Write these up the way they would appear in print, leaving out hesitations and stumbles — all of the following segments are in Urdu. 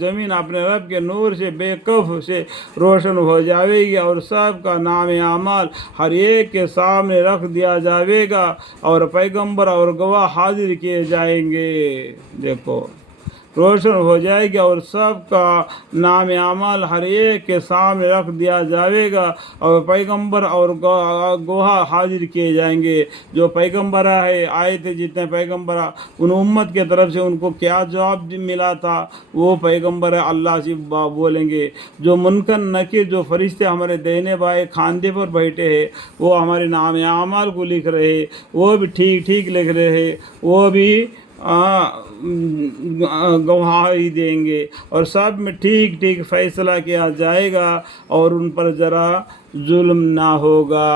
زمین اپنے رب کے نور سے بے کف سے روشن ہو جائے گی اور سب کا نام اعمال ہر ایک کے سامنے رکھ دیا جائے گا اور پیغمبر اور گواہ حاضر کیے جائیں گے. دیکھو روشن ہو جائے گی اور سب کا نام اعمال ہر ایک کے سامنے رکھ دیا جائے گا اور پیغمبر اور گواہ حاضر کیے جائیں گے. جو پیغمبر آئے تھے جتنے پیغمبر ان امت کے طرف سے ان کو کیا جواب ملا تھا وہ پیغمبر اللہ سے بولیں گے. جو منکر نکیر جو فرشتے ہمارے دہنے بائیں کھاندے پر بیٹھے ہیں وہ ہمارے نام اعمال کو لکھ رہے ہیں وہ بھی ٹھیک ٹھیک لکھ رہے ہیں وہ بھی گواہی دیں گے اور سب میں ٹھیک ٹھیک فیصلہ کیا جائے گا اور ان پر ذرا ظلم نہ ہوگا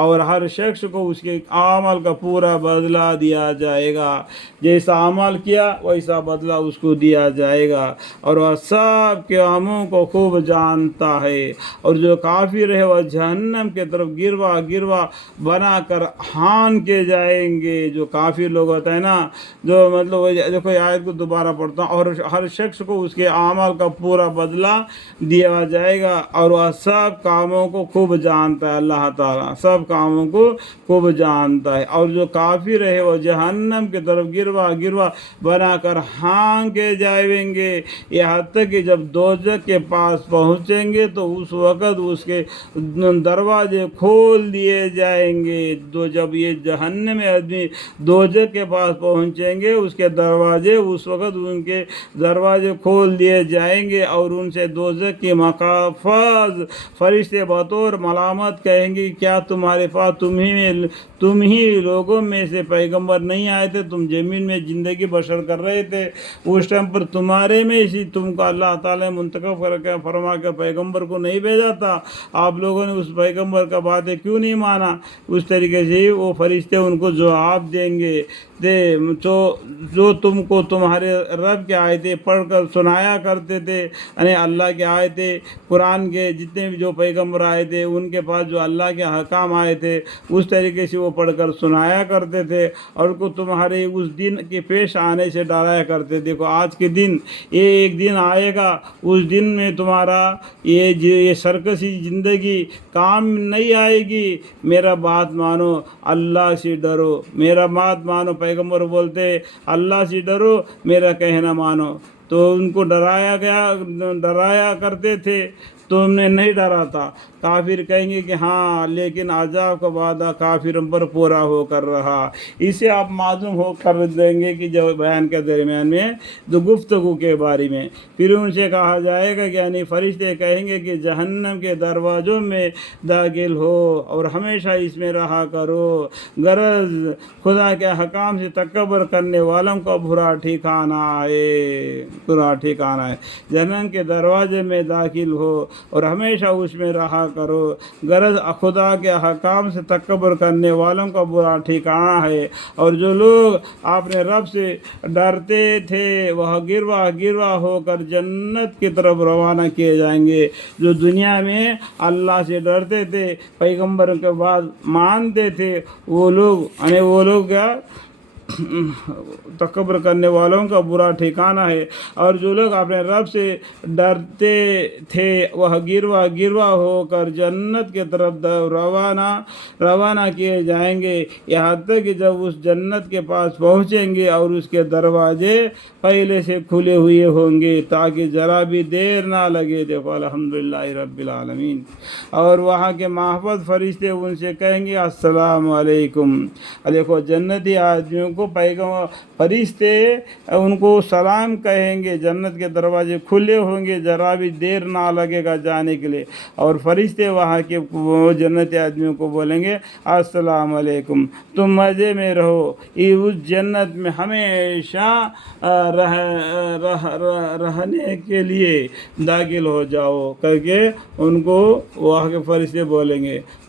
اور ہر شخص کو اس کے عمل کا پورا بدلہ دیا جائے گا. جیسا عمل کیا ویسا بدلہ اس کو دیا جائے گا اور وہ سب کے عملوں کو خوب جانتا ہے. اور جو کافر ہے وہ جہنم کے طرف گروا گروا بنا کر ہان کے جائیں گے. جو کافر لوگ ہوتا ہے نا جو مطلب دیکھو آیت کو دوبارہ پڑھتا ہوں. اور ہر شخص کو اس کے اعمال کا پورا بدلہ دیا جائے گا اور وہ سب کاموں کو خوب جانتا ہے. اللہ تعالیٰ سب کاموں کو خوب جانتا ہے. اور جو کافر ہے وہ جہنم کی طرف گروا گروا بنا کر ہان کے جائیں گے یہاں تک کہ جب دوزخ کے پاس پہنچیں گے تو اس وقت اس کے دروازے کھول دیے جائیں گے. جب یہ جہنم میں آدمی دوزخ کے پاس پہنچیں گے اس کے دروازے اس وقت ان کے دروازے کھول دیے جائیں گے اور ان سے دوزخ کی مخافظ فرشتے بطور ملامت کہیں گے کیا تمہارے پاس تم ہی لوگوں میں سے پیغمبر نہیں آئے تھے؟ تم زمین میں زندگی بسر کر رہے تھے اس ٹائم پر تمہارے میں اسی تم کو اللہ تعالیٰ منتخب فرما کر پیغمبر کو نہیں بھیجا تھا؟ آپ لوگوں نے اس پیغمبر کا باتیں کیوں نہیں مانا؟ اس طریقے سے وہ فرشتے ان کو جواب دیں گے جو تم کو تمہارے رب کے آیتیں پڑھ کر سنایا کرتے تھے یعنی اللہ کے آیتیں قرآن کے جتنے بھی جو پیغمبر آئے تھے ان کے پاس جو اللہ کے حکام آئے تھے اس طریقے سے وہ پڑھ کر سنایا کرتے تھے اور کو تمہارے اس دن کے پیش آنے سے ڈرایا کرتے. دیکھو آج کے دن یہ ایک دن آئے گا اس دن میں تمہارا یہ سرکشی زندگی کام نہیں آئے گی. میرا بات مانو اللہ سے ڈرو میرا بات مانو. پیغمبر بولتے اللہ سے ڈرو میرا کہنا مانو تو ان کو ڈرایا کرتے تھے تم نے نہیں ڈرا تھا. کافر کہیں گے کہ ہاں لیکن عذاب کا وعدہ کافروں پر پورا ہو کر رہا. اسے آپ معلوم ہو کر دیں گے کہ جو بیان کے درمیان میں جو گفتگو کے بارے میں پھر ان سے کہا جائے گا کہ یعنی فرشتے کہیں گے کہ جہنم کے دروازوں میں داخل ہو اور ہمیشہ اس میں رہا کرو. غرض خدا کے حکام سے تکبر کرنے والوں کا برا ٹھکانہ ہے. جہنم کے دروازے میں داخل ہو اور ہمیشہ اس میں رہا کرو. غرض خدا کے حکام سے تکبر کرنے والوں کا برا ٹھکانہ ہے. اور جو لوگ اپنے رب سے ڈرتے تھے وہ گروا گروا ہو کر جنت کی طرف روانہ کیے جائیں گے. جو دنیا میں اللہ سے ڈرتے تھے پیغمبر کے بعد مانتے تھے وہ لوگ کیا تکبر کرنے والوں کا برا ٹھکانہ ہے. اور جو لوگ اپنے رب سے ڈرتے تھے وہ گروا گروا ہو کر جنت کی طرف روانہ کیے جائیں گے یہاں تک کہ جب اس جنت کے پاس پہنچیں گے اور اس کے دروازے پہلے سے کھلے ہوئے ہوں گے تاکہ ذرا بھی دیر نہ لگے. دیکھو الحمدللہ رب العالمین. اور وہاں کے محفوظ فرشتے ان سے کہیں گے السلام علیکم. دیکھو جنتی آدمیوں کو فرشتے ان کو سلام کہیں گے. جنت کے دروازے کھلے ہوں گے ذرا بھی دیر نہ لگے گا جانے کے لیے اور فرشتے وہاں کے جنتی آدمیوں کو بولیں گے السلام علیکم تم مزے میں رہو اس جنت میں ہمیشہ رہنے کے لیے داخل ہو جاؤ کر کے ان کو وہاں کے فرشتے بولیں گے.